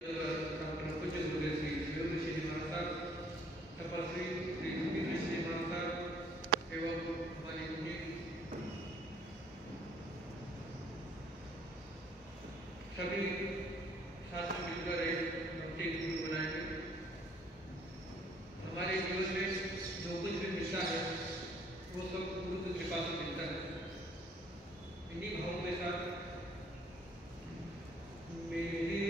Doctor पूज्य गुरुदेव श्री योगेश जी महाराज, तपस्वी श्री योगेश जी महाराज एवं हमारी सभी साथ मिलकर एक भक्ति गुरु बनाएंगे। हमारे जीवन में जो कुछ भी मिलता है वो सब गुरु की कृपा से मिलता है। इन्हीं भावों के साथ मेरी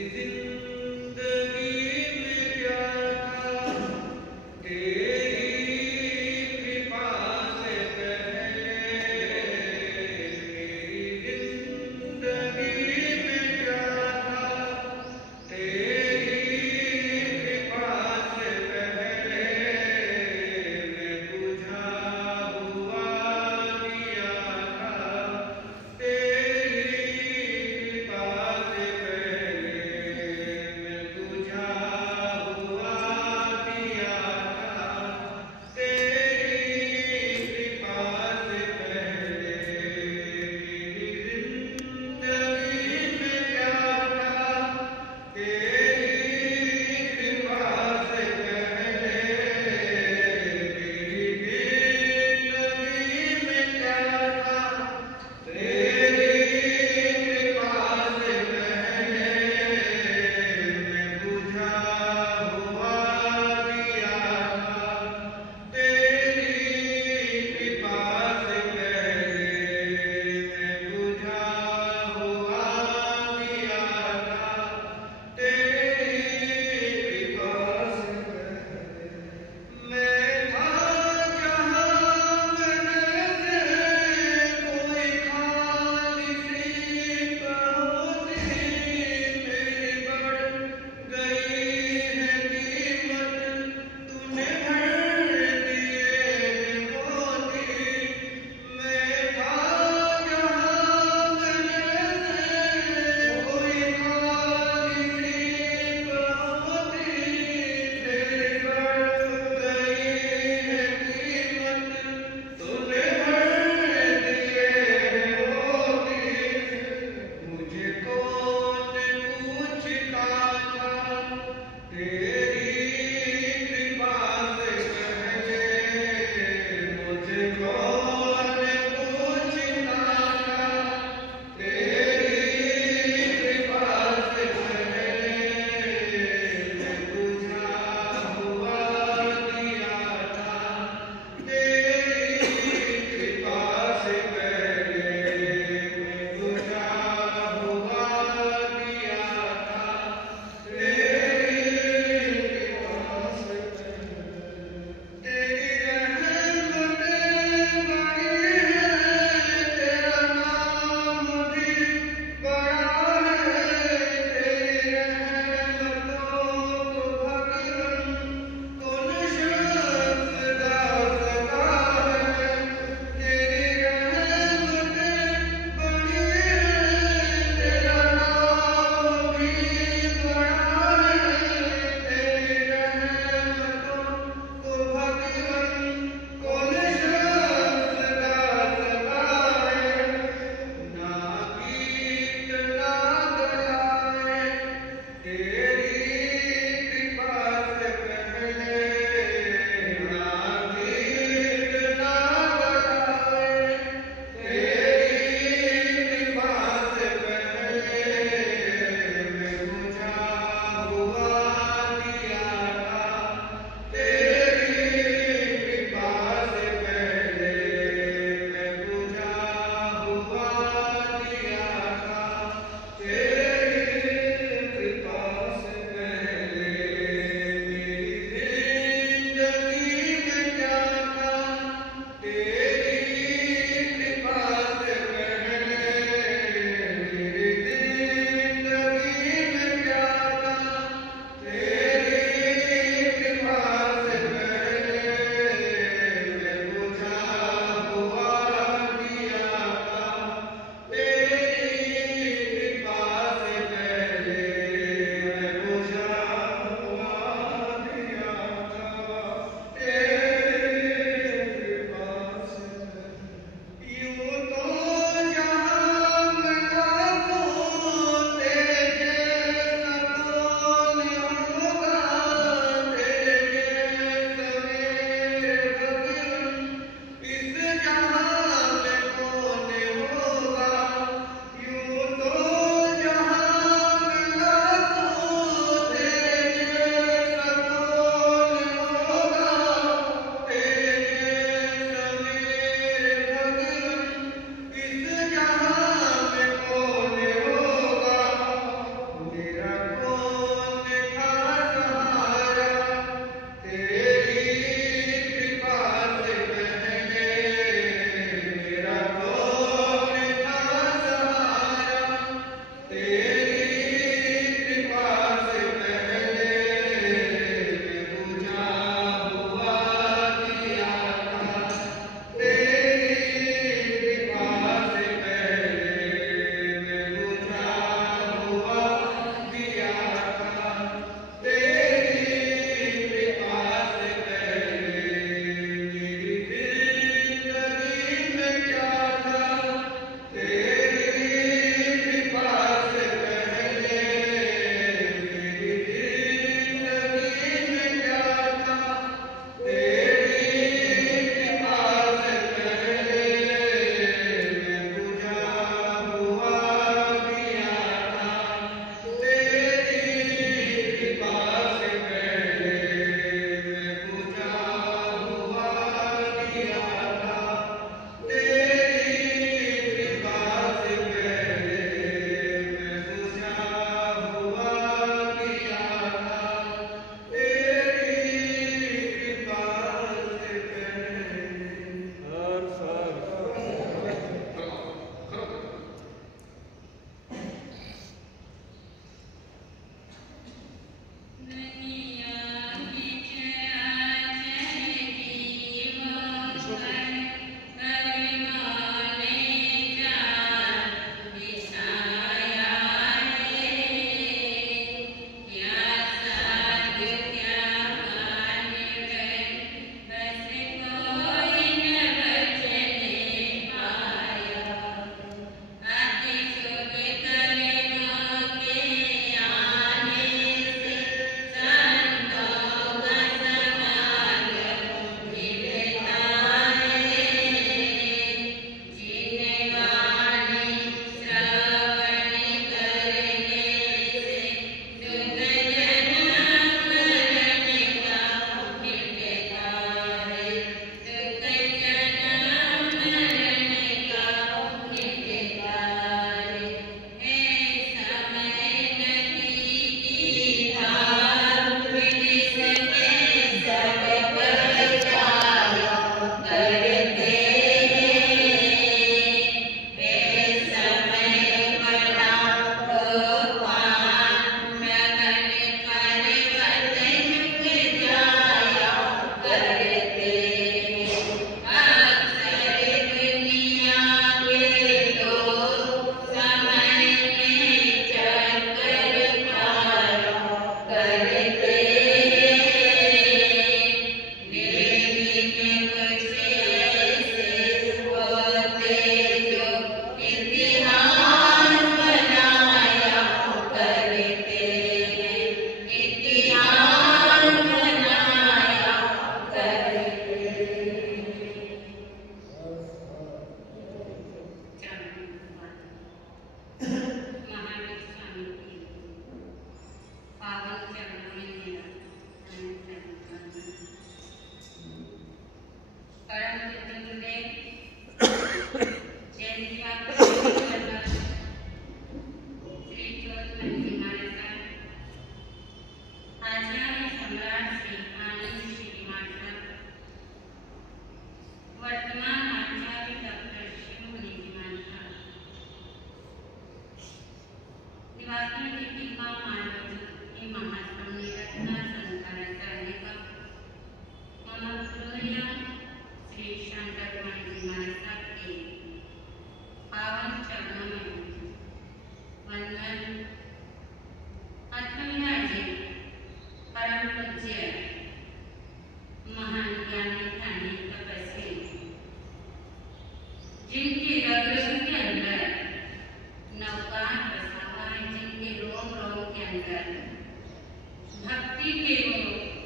भक्ति के वो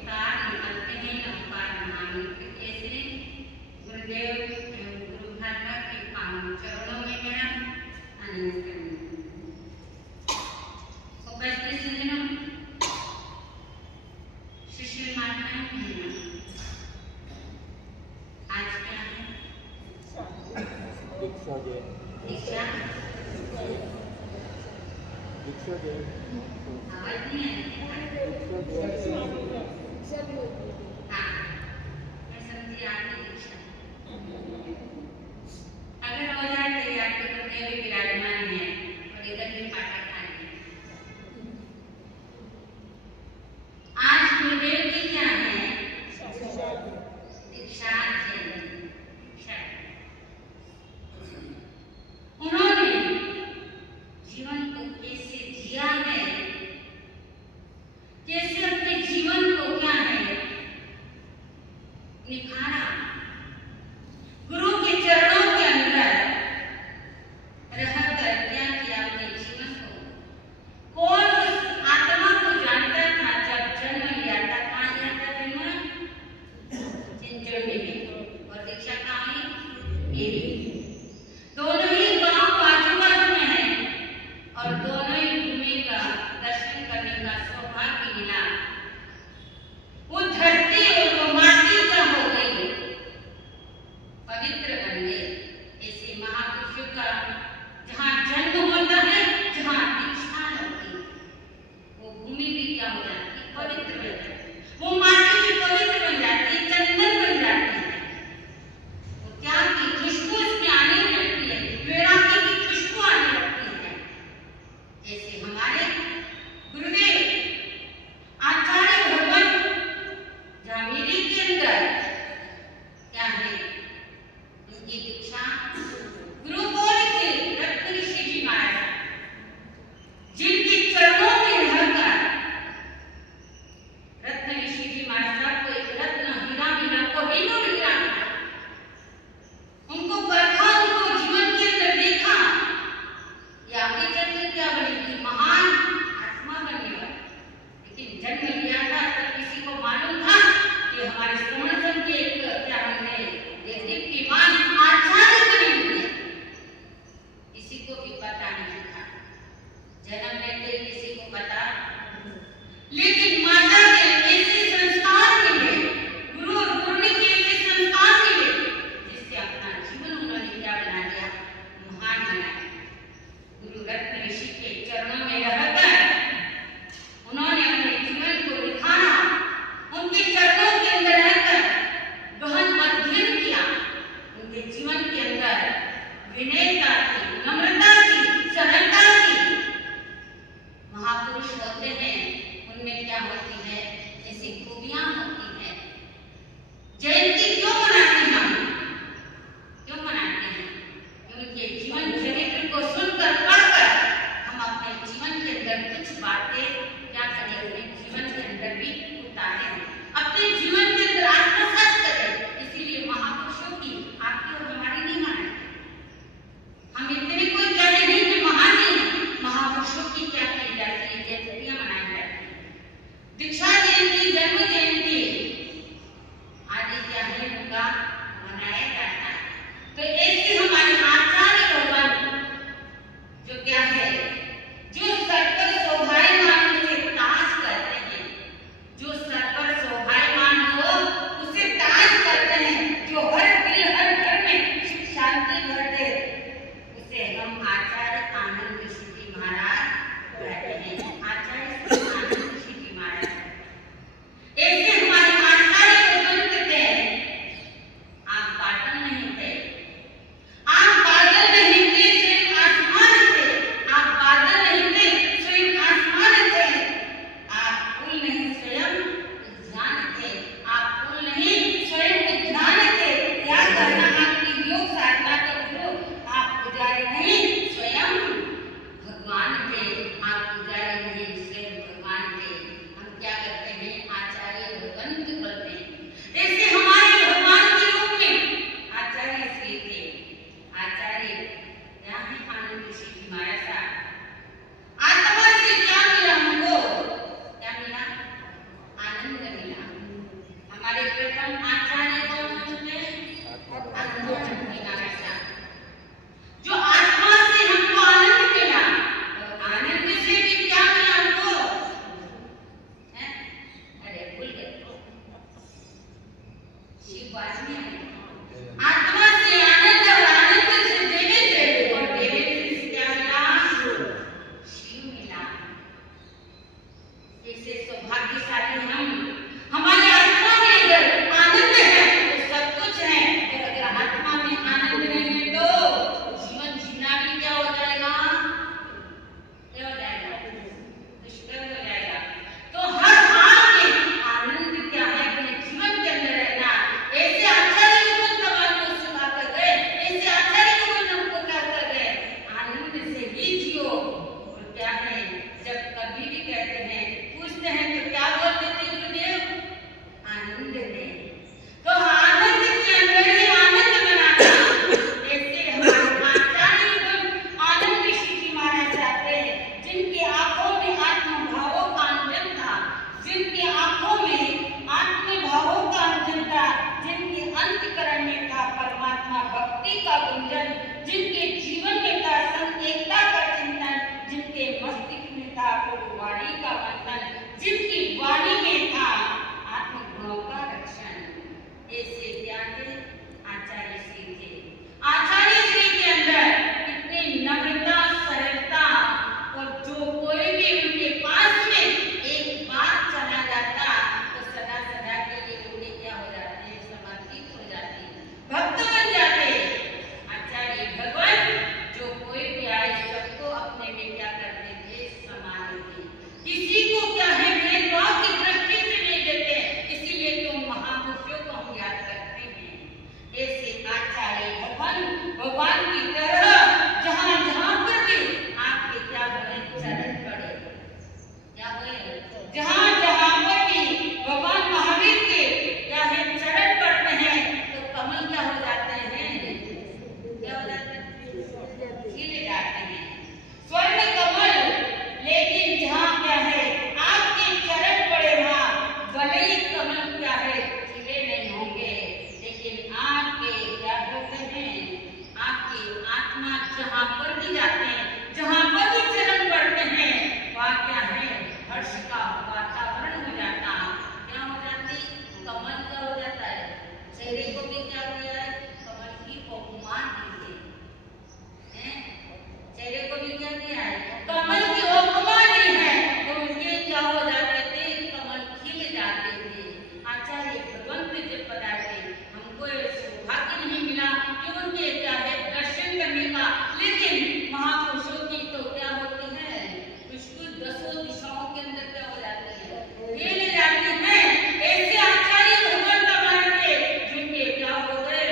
तार निकलते हैं अवतार बनाने के। ऐसे गुरुदेव गुरु महात्मा के पावन चरणों में मेरा आनंद करना। उपस्थित सज्जनों, शिष्य माताएं बहनों, आज क्या है? दीक्षा। आवाज नहीं आई। हाँ, मैं समझी आपकी दीक्षा। अगर हो जाए तो आपके गुरुदेव भी विराजमान है और इधर भी पाठक खाएंगे। आज गुरुदेव की क्या है? दीक्षा है। उन्होंने जीवन को कैसे जिया है, कैसे अपने जीवन को क्या है निखारा, गुरु के चरणों के अंदर रहकर क्या किया अपने जीवन को। कौन उस आत्मा को जानता था जब जन्म लिया था? कहाँ लिया था जन्म? चिंचोड़ी में। और दीक्षा कहाँ हुई? ये भी। दोनों ही गांव बाजू बाजू में है और दोनों ही भूमि का दर्शन करने का सौभाग्य मिला। वो धरती और वो माटी क्या हो गई? पवित्र बन गई। ऐसे महापुरुषों का जहाँ जन्म होता है, जहाँ दीक्षा होती है, वो भूमि भी क्या हो जाती है? पवित्र बन जाती है। वो माटी भी पवित्र बन जाती है, चंदन बन जाती है। वो त्याग की खुशबू उसमें आने लगती है, वैराग्य की खुशबू आने लगती है। ऐसे हमारे गुरुदेव आचार्य भगवान जामिनी के अंदर क्या है? उनकी दीक्षा गुरु कौन थे? रत्न ऋषि जी महाराज, जिनके चरणों में रहकर रत्न ऋषि जी महाराज को एक रत्न हीरा मिला, को हीरो हीरा मिला। उनको परखा, उनको जीवन के अंदर देखा, या आगे चलकर क्या बनेगी? महान आत्मा बनने वाली। लेकिन जन्म लिया था तब किसी को मालूम था कि हमारे समर्थन के एक क्या हमने एक दीप्तिमान आचार्य बनेंगे? किसी को भी पता नहीं था। जन्म लेते किसी को पता, लेकिन माता के ऐसे संस्कार मिले, गुरु और गुरुनी के ऐसे संस्कार मिले, जिससे अपना जीवन उन्होंने क्या बना दिया? महान बना दिया। गुरु रत्न ऋषि के चरणों में रहकर उन्होंने अपने जीवन को निखारा, उनके चरणों के अंदर रहकर गहन अध्ययन किया। उनके जीवन के अंदर विनयता थी, नम्रता थी, सरलता थी। महापुरुष होते हैं, उनमें क्या होती है? ऐसी खूबियां होती है। जयंती क्यों मनाते हैं हम? क्यों मनाते हैं? उनके जीवन चरित्र को सुनकर, पढ़कर हम अपने जीवन के अंदर कुछ बातें क्या करें? अपने जीवन के अंदर भी उतारें, अपने जीवन के अंदर आत्मसात करें। इसीलिए महापुरुषों की आपकी और हमारी नहीं मनाते। हम इतने कोई कह रहे नहीं कि महान नहीं, महापुरुषों की क्या कही जाती है? जयंतियां मनाई जाती है। दीक्षा जयंती, जन्म जयंती आदि क्या है उनका मनाया जाता है। तो ऐसे हमारे आचार्य भगवान जो क्या है, जो सर पर शोभायमान उसे ताज करते हैं, जो सर पर शोभायमान हो उसे ताज करते हैं, जो हर दिल हर घर में सुख शांति भर दे, उसे हम आचार्य आनंद ऋषि जी महाराज कहते हैं। आचार्य आनंद ऋषि जी महाराज प्रथम आचार्य कौन होते हैं? आत्मज्ञान ऐसा जो आत्मा से हमको आनंद मिला, और आनंद से भी क्या मिला हमको? अरे भूल गए, शिव बात नहीं आई। आत्मा से आनंद और आनंद से देवे से, और देवे से क्या मिला? शिव मिला। जैसे सौभाग्यशाली हमारी आत्मा में अगर आनंद है तो सब कुछ है, और अगर आत्मा में आनंद नहीं है तो जीवन जीना भी क्या हो जाएगा? क्या हो जाएगा? दुष्कर हो जाएगा। तो हर हाल में आनंद क्या है? अपने जीवन के अंदर रहना। ऐसे आचार्य भगवान भगवान को सिखा कर गए, ऐसे आचार्य भगवान हमको क्या कर गए? आनंद से ही जियो। और क्या है, जब कभी भी कहते हैं, पूछते हैं तो क्या बोलते थे गुरुदेव? आनंद है। तो आनंद के अंदर ही आनंद बनाना। ऐसे हमारे आचार्य आनंद ऋषि जी महाराज चाहते हैं, जिनकी आंखों में आत्म भावों का अंजन था, जिनकी आंखों में आत्म भावों का अंजन था, जिनके अंतःकरण में था परमात्मा भक्ति का गुंजन, जिनके जीवन में था संकेतता का चिंतन, जिनके मस्तिष्क में था वाणी का मंथन, जिनकी वाणी में था आत्मभाव का रक्षण। ऐसे क्या थे? आचार्य श्री थे। आचार्य श्री के अंदर इतनी नम्रता, सरलता, और जो कोई भी उनके पास में एक बार चला जाता तो सदा सदा के लिए उनके क्या हो जाते हैं? समर्पित हो जाते, भक्त बन जाते। आचार्य भगवान जो कोई भी आए सबको अपने में क्या करते थे? समा लेते। किसी को क्या है? भेदभाव की दृष्टि से नहीं देते। इसीलिए तो महापुरुषों को हम याद करते हैं। ऐसे आचार्य भगवान की तरह जहाँ जहाँ पर भी आपके क्या हुए? चरण पड़े। क्या हुए? जहाँ जहाँ पर भी भगवान महावीर के क्या है? चरण पड़ते हैं तो कमल क्या हो जाते हैं? क्या हो जाते हैं? खिल जाते हैं, स्वर्ण कमल। लेकिन जहाँ क्या है? आपके चरण पड़े वहाँ भले ही कमल क्या है? खिले नहीं होंगे, लेकिन आपके क्या होते हैं? आपकी आत्मा जहाँ पर भी जाते हैं, जहाँ पर भी चरण पड़ते हैं, वहाँ क्या है? हर्ष का वातावरण हो जाता। क्या हो जाती? कमल क्या हो जाता है? चेहरे को भी क्या किया है? कमल की उपमा दी है। चेहरे को भी क्या दिया है? कमल की उपमा दी है। तो उनके क्या हो जाते थे? कमल खिल जाते थे। आचार्य भगवंत जब पधारे, हमको सौभाग्य नहीं मिला कि उनके क्या है? दर्शन करने का। लेकिन महापुरुषों की तो क्या होती है? खुशबू दसों दिशाओं के अंदर क्या हो जाती है? फैल जाती है। ऐसे आचार्य भगवान भगवान जिनके क्या हो गए?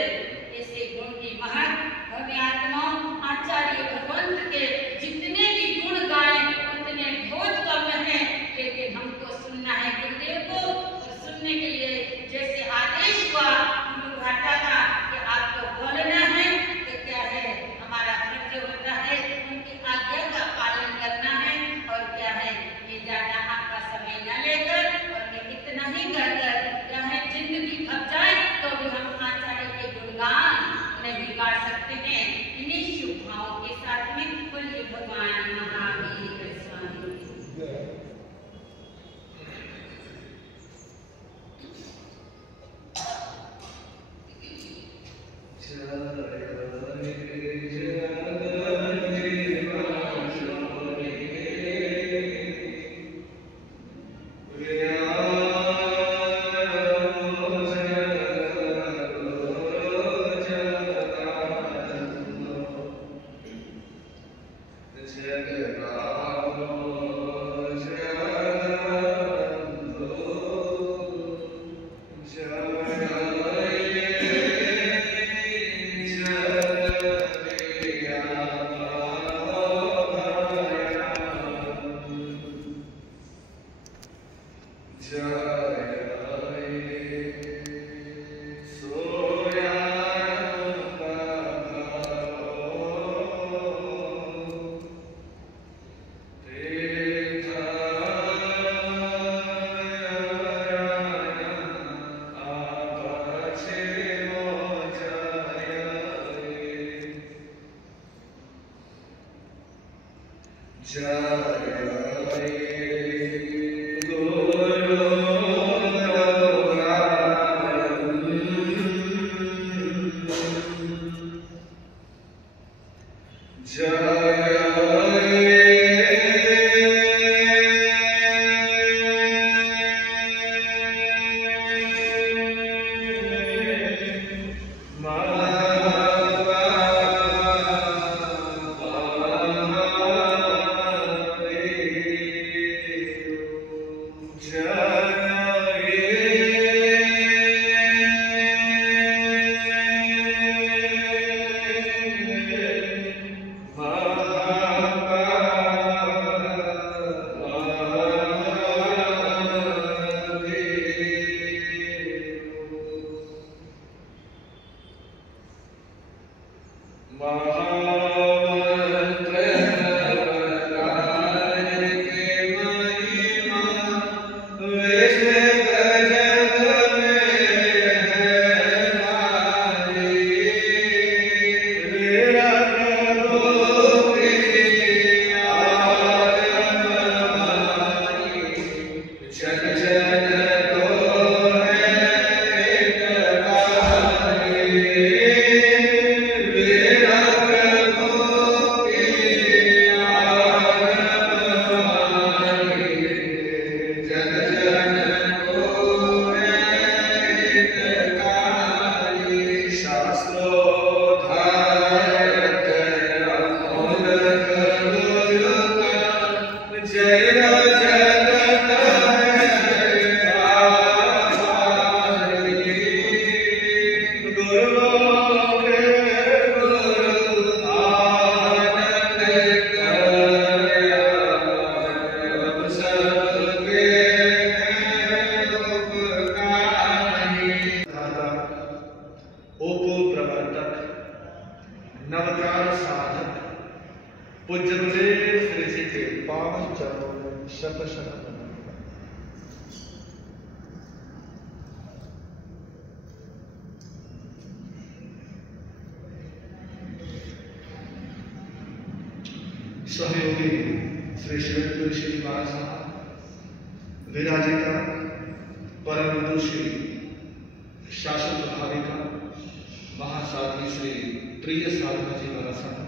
ऐसे गुण की महक भव्य आत्माओं आचार्य भगवंत के जितने भी गुण गाए उतने बहुत कम है। लेकिन हमको सुनना है गुरुदेव को, और सुनने के लिए जैसे आदेश हुआ गुरु घाटा का कि आपको बोलना है, तो क्या है? हमारा फर्ज होता है उनकी आज्ञा का पालन करना है। और क्या है? ये ज्यादा आपका समय न लेकर, और मैं इतना ही कहकर क्या है? जिंदगी खप जाए तो भी हम आचार्य के गुणगान नहीं गा सकते हैं। इन्हीं शुभ भावों के साथ में बोलिए भगवान महावीर स्वामी। नवकार साधक पूज्य गुरुदेव श्री जी के पावन चरणों में शत शत नमन। सहयोगी श्री शिवेंद्र श्री महाराज साहब, विराजिका परम विदुषी शासन प्रभाविका महासाध्वी श्री प्रिय साधना जी महाराज साहब,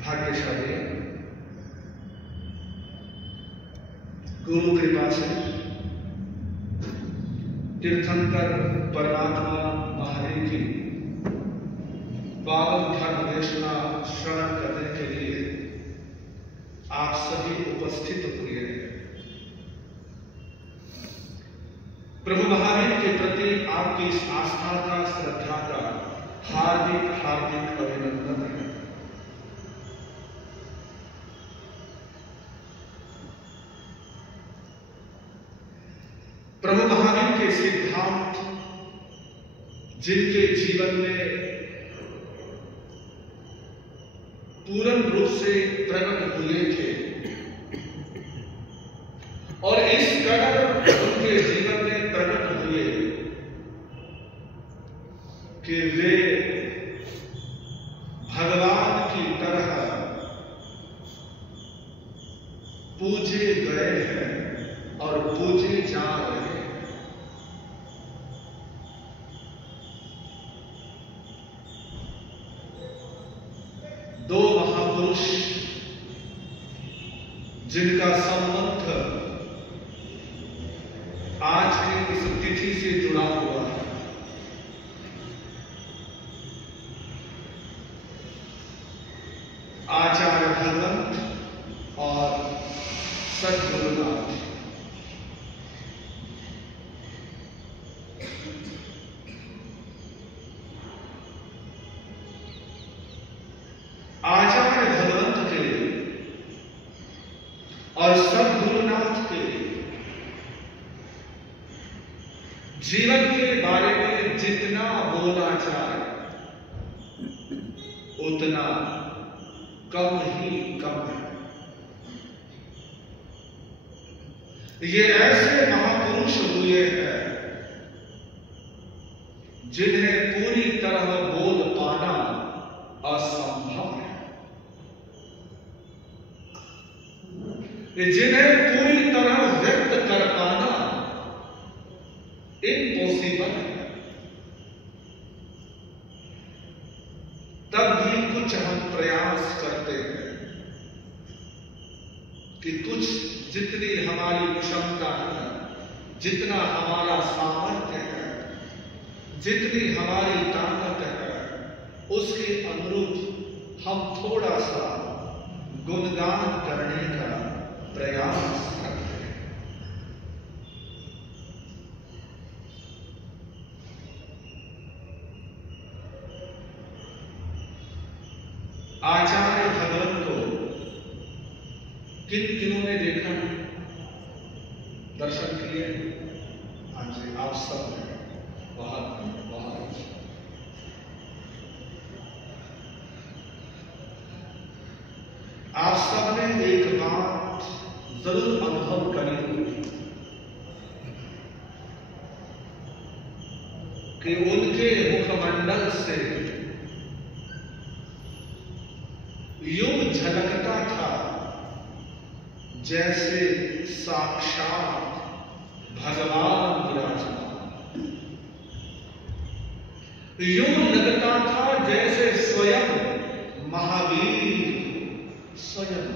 भाग्यशाली गुरु कृपा से तीर्थंकर परमात्मा महादेव की पावन धर्म देशना श्रवण करने के लिए आप सभी उपस्थित हुए हैं। प्रभु महावीर के प्रति आपकी इस आस्था का, श्रद्धा का हार्दिक हार्दिक अभिनंदन है। प्रभु महावीर के सिद्धांत जिनके जीवन में पूर्ण रूप से प्रकट हुए थे और इस कदर उनके जीवन में प्रकट हुए कि वे भगवान की तरह पूजे गए हैं और पूजे जा रहे हैं। दो महापुरुष जिनका संबंध आज की इस तिथि से जुड़ा हुआ है, आचार्य भगवंत और सद्गुरुनाथ। आचार्य भगवंत के और सद्गुरुनाथ के जीवन के बारे में जितना बोला जाए उतना कम ही कम है। ये ऐसे महापुरुष हुए हैं जिन्हें पूरी तरह बोल पाना असंभव है, जिन्हें पूरी तरह व्यक्त कर पाना इम्पॉसिबल है। तब भी कुछ हम प्रयास करते हैं कि कुछ जितनी हमारी क्षमता है, जितना हमारा सामर्थ्य है, जितनी हमारी ताकत है, उसके अनुरूप हम थोड़ा सा गुणगान करने का प्रयास करते हैं। आचार्य भगवान को किन किनों ने देखा, दर्शन किए? हाँ जी, आप सब ने। बहुत बहुत आप सबने एक बात जरूर अनुभव करी होगी कि उनके मुखमंडल से यूं झलकता था जैसे साक्षात भगवान विराजमान। यूं लगता था जैसे स्वयं महावीर, स्वयं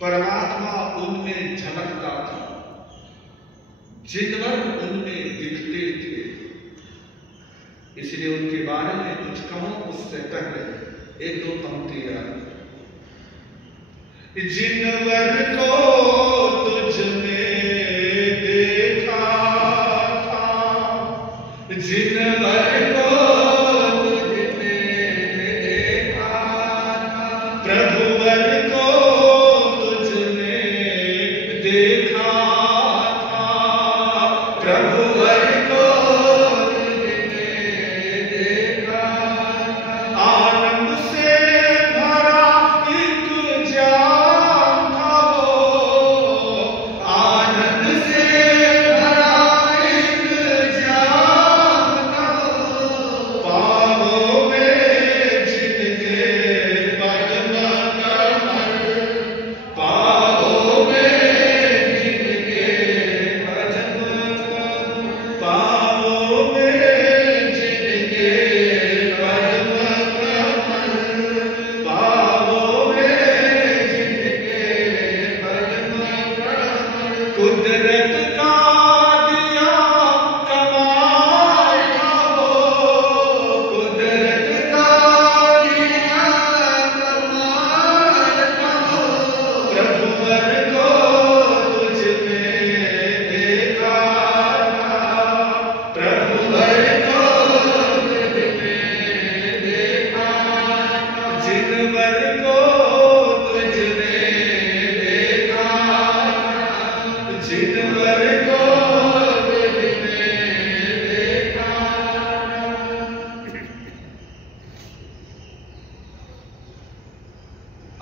परमात्मा उनमें झलकता था, जिनवर उनमें दिखते थे। इसलिए उनके बारे में कुछ कहूं उससे पहले एक दो पंक्तियां। जिनवर को तुझ में देखा था, जिनवर को तुझ में देखा था, प्रभुवर को तुझ में देखा था, प्रभुवर को तुझ में देखा था। आनंद से भरा एक जाम था वो, आनंद से भरा एक जाम था वो, पावों में जिनके पद्म कमल, पावों में जिनके पद्म कमल, पावों में जिनके पद्म कमल, पावों में जिनके पद्म कमल। कुदरत का दिया कमाल था वो, कुदरत का दिया कमाल था वो, प्रभुवर को तुझ में देखा था, प्रभुवर को तुझ में देखा था, जिनवर को तुझ में देखा था, जिनवर को तुझ में देखा था।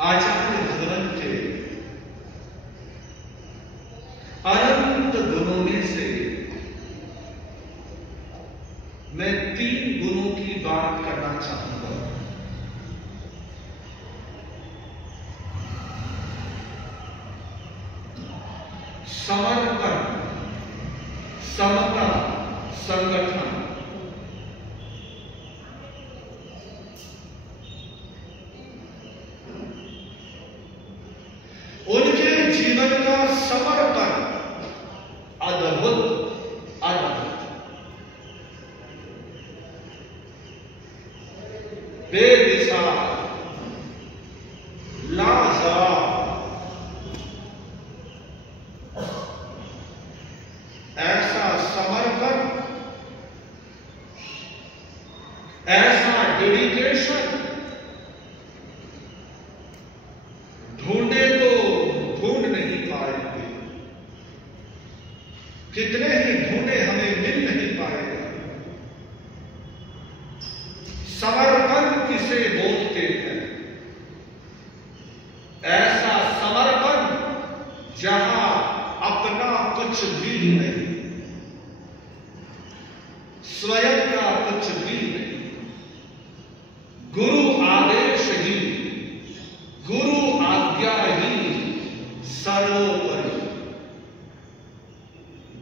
आचार्य भगवान के अनंत गुणों में से मैं 3 गुणों की बात करना चाहूंगा। समर्पण, समता, संगठन। उनके जीवन का समर्पण अद्भुत, अद्भुत, बेमिसाल, लाजवाब। ऐसा समर्पण, ऐसा डेडिकेशन ढूंढे तो ढूंढ नहीं पाएंगे, कितने ही ढूंढे हमें मिल नहीं पाएगा। समर्पण किसे बोलते हैं? ऐसा समर्पण जहां अपना कुछ भी नहीं, स्वयं का कुछ भी नहीं, गुरु आदेश ही, गुरु आज्ञा ही सर्वोपरि।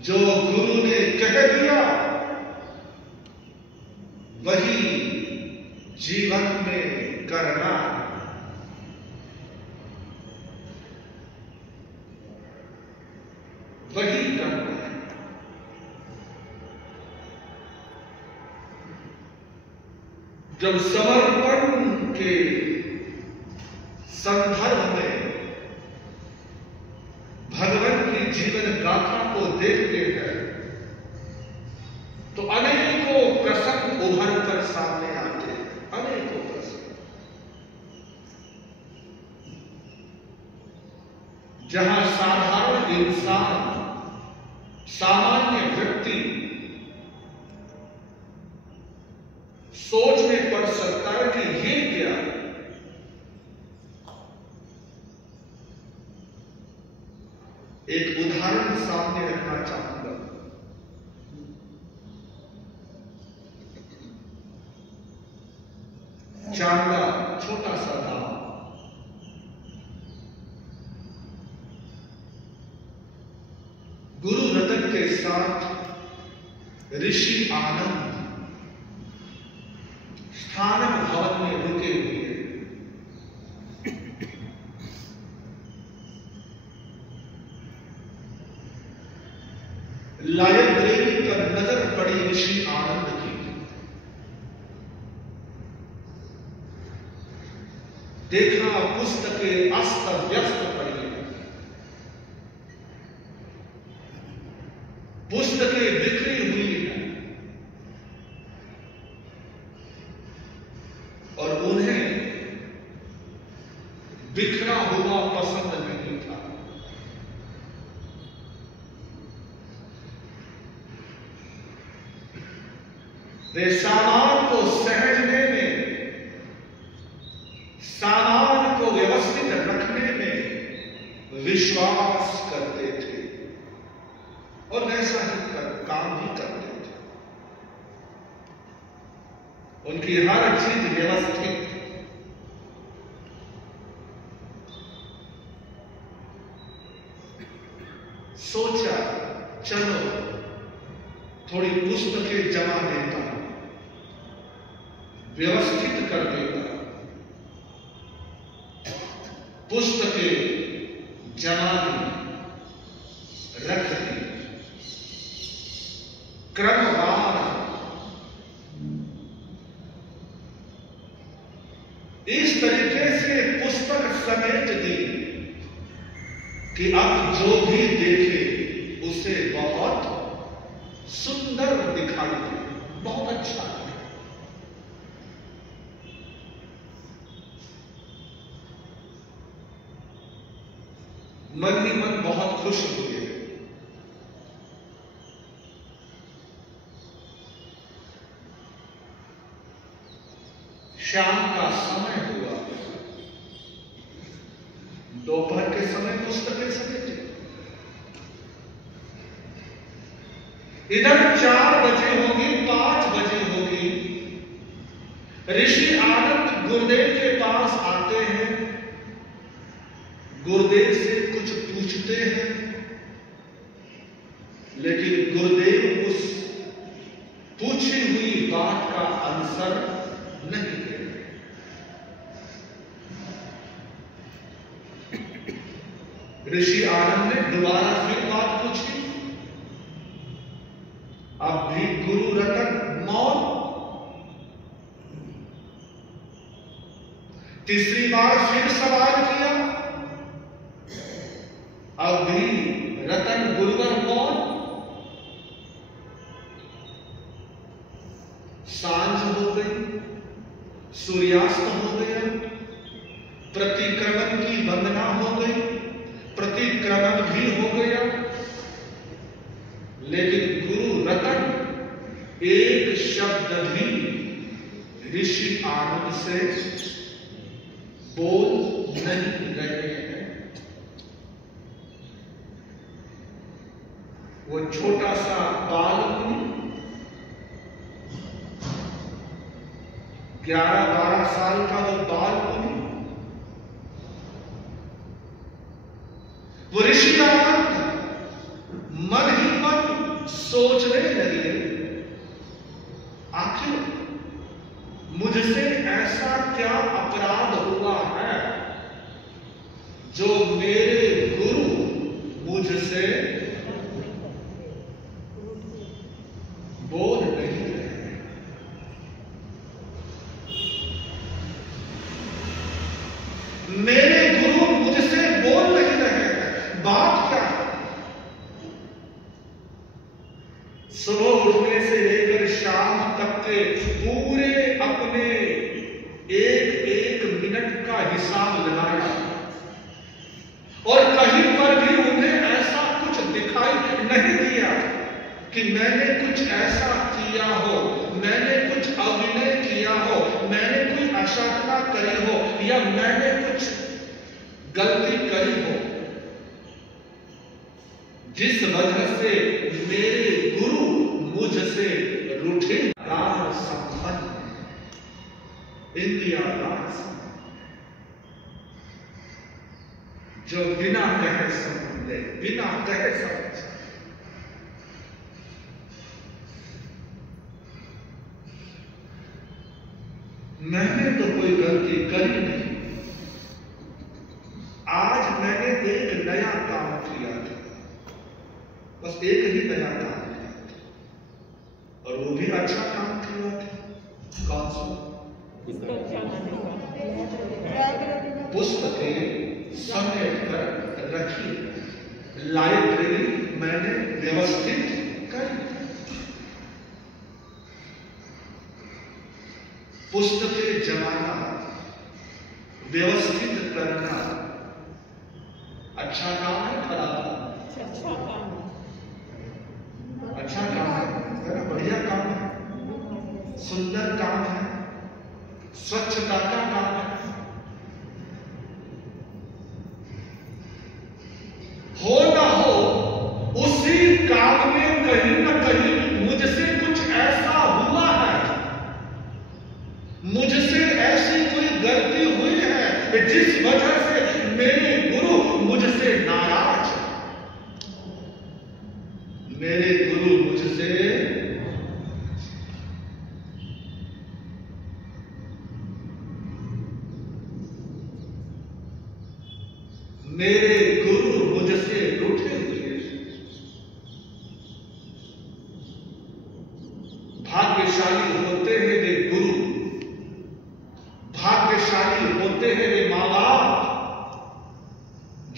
जो गुरु ने कह दिया वही जीवन में करना। वही करना है। जब समर्पण के संदर्भ में भगवान की जीवन गाथा को देखते हैं तो अनेकों प्रसंग उभर कर सामने आते हैं, अनेकों प्रसंग, जहां साधारण इंसान, सामान्य व्यक्ति सोच में पड़ सकता है कि ये क्या है। एक उदाहरण सामने रखना चाहूंगा। चांदा, छोटा सा गांव, गुरु रतन के साथ ऋषि आनंद स्थानक भवन में रुके हुए। लाइब्रेरी पर नजर पड़ी ऋषि आनंद की। देखा पुस्तकें अस्त व्यस्त पड़ी हैं, पुस्तकें बिखरी हुई हैं, और उन्हें बिखरा हुआ पसंद नहीं था। वे सामान को सहेजने में, सामान को व्यवस्थित रखने में विश्वास करते थे और ऐसा ही काम भी करते थे। उनकी हर चीज व्यवस्थित। सोचा चलो थोड़ी पुस्तकें जमा देता, व्यवस्थित कर देता। पुस्तकें जमा दी, रख दी, क्रमवार। इस तरीके से पुस्तक समेट दी कि अब जो भी देखे उसे बहुत सुंदर दिखाई दे, बहुत अच्छा है। मन ही मन बहुत खुश हुए। शाम का समय हुआ, दोपहर के समय पुस्तकें समेटी। इधर 4 बजे होगी, 5 बजे होगी। ऋषि आनंद गुरुदेव के पास आते हैं, गुरुदेव से कुछ पूछते हैं, लेकिन गुरुदेव उस पूछी हुई बात का आंसर नहीं देते। ऋषि आनंद ने दोबारा फिर बात पूछी, अब भी गुरु रतन मौन। तीसरी बार फिर सवाल किया, अब भी रतन गुरुवर मौन। सांझ हो गई, सूर्यास्त हो गया, प्रतिक्रमण की वंदना हो गई, प्रतिक्रमण भी हो गया, लेकिन गुरु रतन एक शब्द भी ऋषि आनंद से बोल नहीं रहे हैं। वो छोटा सा बालक 11-12 साल का वो बालक, वो ऋषि आनंद मन ही मन सोचने लगे, आखिर मुझसे ऐसा क्या अपराध हुआ है जो मेरे गुरु मुझसे बोल नहीं रहे। मेरे गुरु मुझसे बोल नहीं रहे, बात क्या है? सुबह उठने से लेकर शाम तक के मैंने कुछ ऐसा किया हो, मैंने कुछ अभिनय किया हो, मैंने कोई असाधना करी हो, या मैंने कुछ गलती करी हो जिस वजह से मेरे गुरु मुझसे रूठे। दान संपन्न इंडिया दास जो बिना कहे समझ ले, बिना कहे समझ। मैंने तो कोई गलती करी नहीं, आज मैंने एक नया काम किया था, बस एक ही नया काम किया था, और वो भी अच्छा काम किया था। कौन सा? पुस्तकें समेट कर रखी, लाइब्रेरी मैंने व्यवस्थित करी। पुस्तकें जमाना, व्यवस्थित करना अच्छा काम है, खराब? अच्छा काम है, अच्छा काम है, बढ़िया काम है, सुंदर काम है, स्वच्छता का काम है। हो ना हो उसी काम में कहीं ना कहीं मुझसे कुछ ऐसा हुआ है, मुझसे ऐसी कोई गलती हुई है जिस वजह से मेरे गुरु मुझसे नाराज है, मेरे गुरु मुझसे रूठे हुए। भाग्यशाली होते हैं वे गुरु, भाग्यशाली होते हैं वे माँ बाप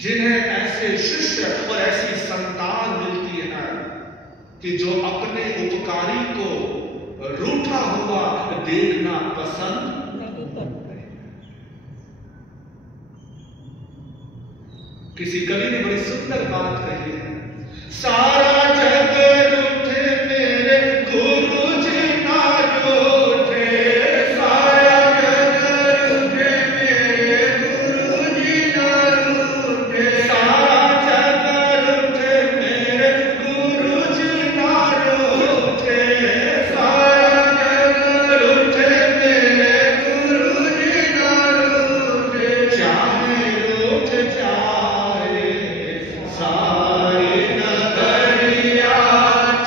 जिन्हें ऐसे शिष्य और ऐसी संतान मिलती है कि जो अपने उपकारी को रूठा हुआ देखना पसंद नहीं करते। किसी कवि ने बड़ी सुंदर बात कही है, सारा जग रूठे मेरे गुरु जी ना रूठे, सारा जग रूठे मेरे गुरु जी ना रूठे, सारा जग रूठे मेरे गुरु जी ना रूठे, सारा जग रूठे मेरे गुरु जी ना रूठे, चाहे रूठ जाए सारी नगरिया,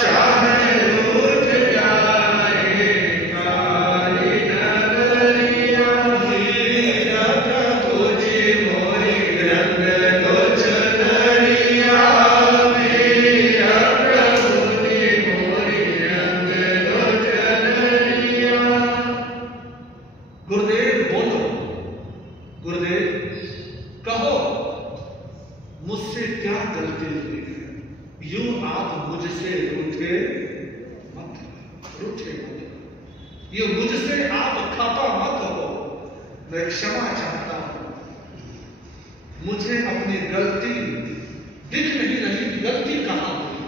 चाहे रूठ जाए सारी नगरिया, वीर प्रभु जी मोरी रंग कुछ नरिया, वीर प्रभु जी मोरी रंग कुछ नरिया। गुरुदेव बोलो, गुरुदेव कहो मुझसे क्या गलती हुई है, यूं आप मुझसे रूठे मत, रूठे मत, यूं मुझसे आप खफा मत हो, मैं क्षमा चाहता हूं, मुझे अपनी गलती दिख नहीं रही, गलती कहां हुई।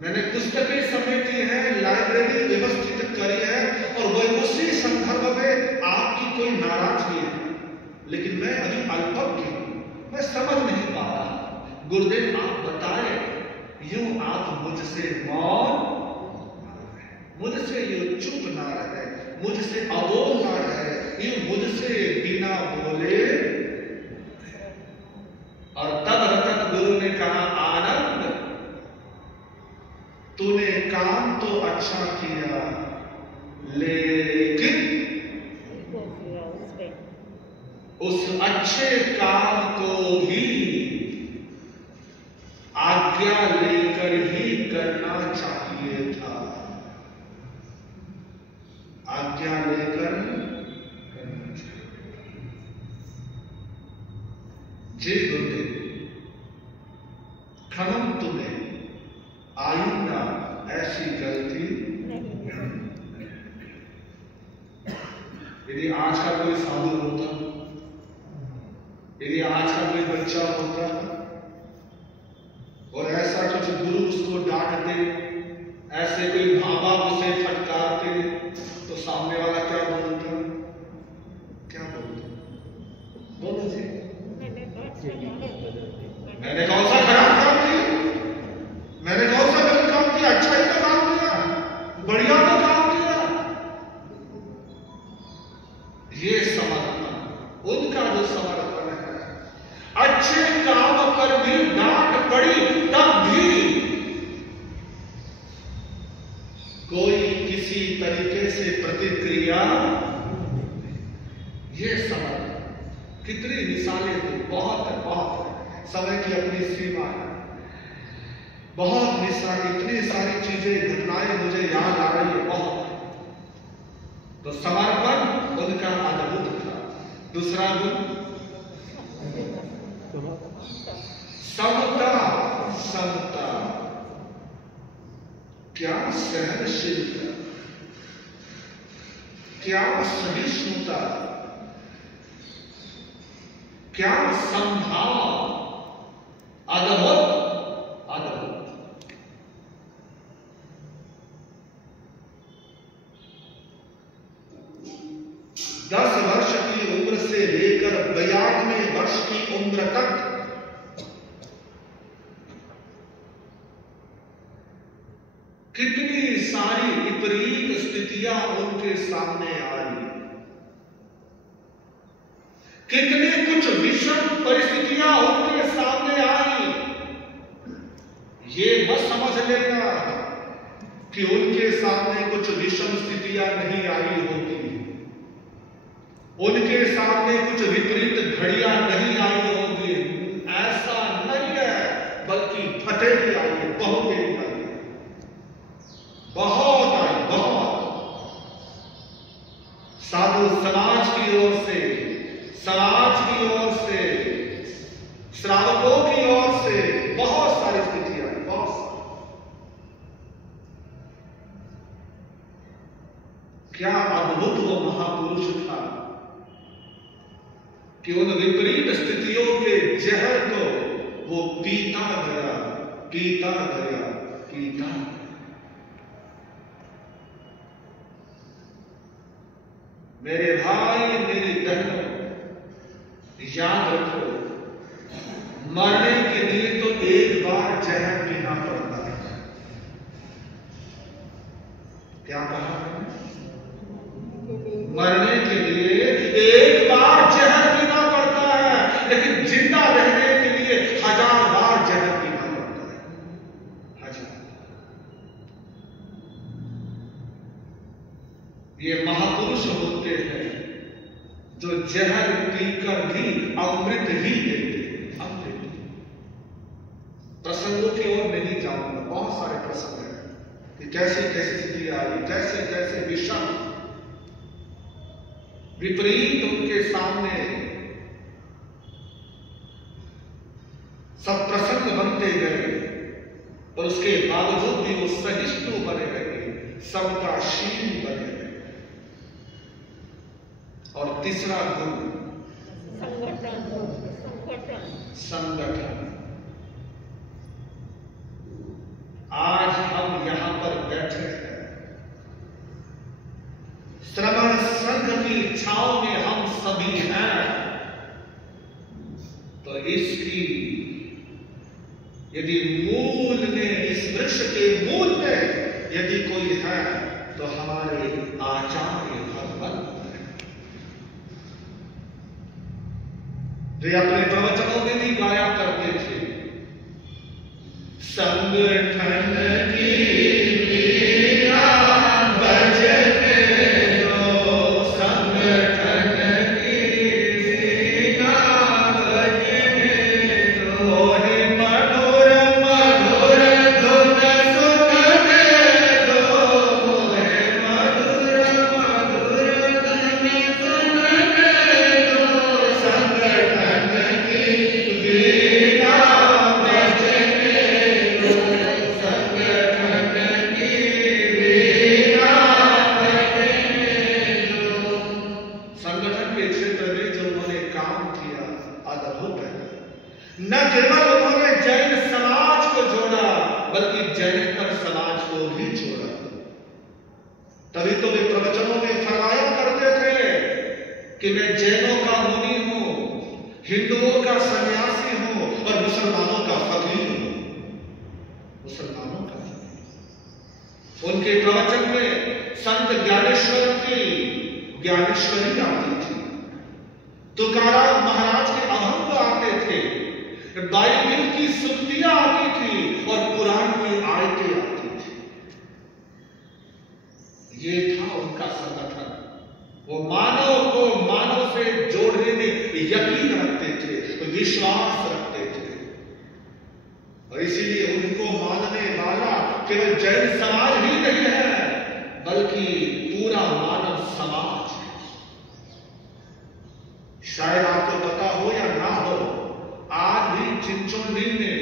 मैंने पुस्तकें समेटी है, लाइब्रेरी व्यवस्थित करी है, और वह उसी संदर्भ में आपकी कोई नाराजगी है, लेकिन मैं अभी अल्पज्ञ हूं, मैं समझ नहीं पा रहा। गुरुदेव आप बताएं, यूं आप मुझसे मौन, मुझसे यूं चुप ना रहे, मुझसे अबोल ना रहे, यूं मुझसे बिना बोले। और तब रतन गुरु ने कहा, आनंद तूने काम तो अच्छा किया, लेकिन उस अच्छे काम को भी आज्ञा लेकर ही करना चाहिए था, आज्ञा लेकर करना चाहिए। जी गुरुदेव, खनम तुम्हें आइंदा ऐसी गलती नहीं। यदि आज का कोई साधु होता, यदि आज का कोई बच्चा होता, और ऐसा कुछ गुरु उसको डांटते, ऐसे कोई माँ बाप उसे फटकारते, तो सामने वाला क्या बोलता? क्या बोलता? बोलो जी। मैंने कौन सा खराब काम किया? मैंने कौन सा गलत काम किया? अच्छा ही तो काम किया, बढ़िया तो काम किया। ये समर्पण, उनका जो समर्पण है, अच्छे काम पर भी डांट पड़ी तब भी कोई किसी तरीके से प्रतिक्रिया, ये समर्पण। कितनी मिसालें दी, बहुत है, बहुत है। समय की अपनी सीमा है, बहुत मिसाल, इतनी सारी चीजें, घटनाएं मुझे याद आ रही है, बहुत। तो समर्पण उनका अद्भुत था। दूसरा गुण समता, समता। क्या सहनशीलता, क्या सहिष्णुता, क्या संभाव, अद्भुत, अद्भुत। दस वर्ष की उम्र से लेकर 92 वर्ष की उम्र तक कितनी सारी विपरीत स्थितियां उनके सामने आई, कितनी कुछ विषम परिस्थितियां उनके सामने आई। ये मत समझ लेना कि उनके सामने कुछ विषम स्थितियां नहीं आई होगी, उनके सामने कुछ विपरीत घड़ियां नहीं आई होगी, ऐसा नहीं है, बल्कि फतेह आई है, बहुत देर आई, बहुत आई, बहुत। साधु समाज की ओर से, समाज की ओर से, श्रावकों की ओर से बहुत सारी स्थितियां, बहुत सारी। क्या अद्भुत वो महापुरुष था कि उन विपरीत स्थितियों के जहर को वो पीता गया, पीता गया, पीता गया। मेरे भाई, मेरी बहनों, याद रखो, मरने के लिए तो एक बार जहर पीना पड़ता है। क्या कहा मैंने? मरने के लिए एक बार जहर पीना पड़ता है, लेकिन जिंदा रहने के लिए 1000 बार जहर पीना पड़ता है, 1000। ये महापुरुष होते हैं जो जहर पीकर भी अमृत ही देते हैं, अमृत। प्रसंगों की ओर नहीं जाऊंगा, बहुत सारे प्रसंग हैं कि कैसी कैसी स्थिति आई, कैसे कैसे विषम विपरीत उनके सामने सब प्रसंग बनते गए, और उसके बावजूद भी वो सहिष्णु बने रहे, समताशील बने रहे। और तीसरा गुण संगठन। आज हम यहां पर बैठे हैं, श्रवण संघ की छांव में हम सभी हैं, तो इसकी यदि मूल में, इस वृक्ष के मूल में यदि कोई है तो हमारे आचार्य भगवंत है। वे अपने प्रवचनों में भी गाया करते थे, संगठन की न केवल उन्होंने जैन समाज को इसलिए तो वे प्रवचनों में फरमाया करते थे कि मैं जैनों का मुनि हूं, हिंदुओं का सन्यासी हूं और मुसलमानों का फकीर हूं। मुसलमानों का फकीर। उनके प्रवचन में संत ज्ञानेश्वर की ज्ञानेश्वरी आती थी, तुकाराम महाराज के अभंग आते थे, बाइबिल की सुक्तियां आती थी और कुरान की आयतें आती थी। ये था उनका संगठन। वो मानव को मानव से जोड़ने में यकीन रखते थे, विश्वास रखते थे। और इसीलिए उनको मानने वाला केवल जैन समाज ही नहीं है, बल्कि पूरा मानव समाज है। शायद आपको पता हो या ना हो, आज भी चिंचोली में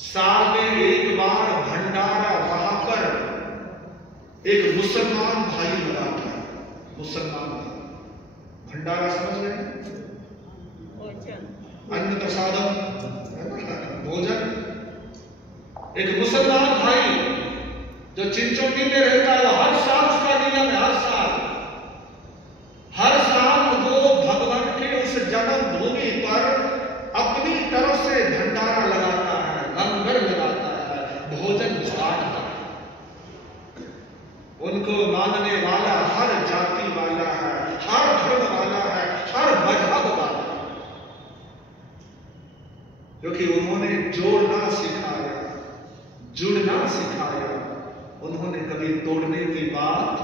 साल में एक बार भंडारा, वहां पर एक मुसलमान भाई लगाता है। मुसलमान भाई भंडारा समझ रहे हैं? अन्न प्रसादम, भोजन। एक मुसलमान भाई जो चिंचोली में रहता है, हर साल उसका नियम है, हर साल वो भगवान के उस जन्मभूमि पर अपनी तरफ से भंडारा लगाता है, लंगर लगाता है, भोजन बांटता है। उनको मानने वाला हर जाति वाला है, हर धर्म वाला है, हर मजहब वाला है, क्योंकि उन्होंने जोड़ना सिखाया, जुड़ना सिखाया। उन्होंने कभी तोड़ने की बात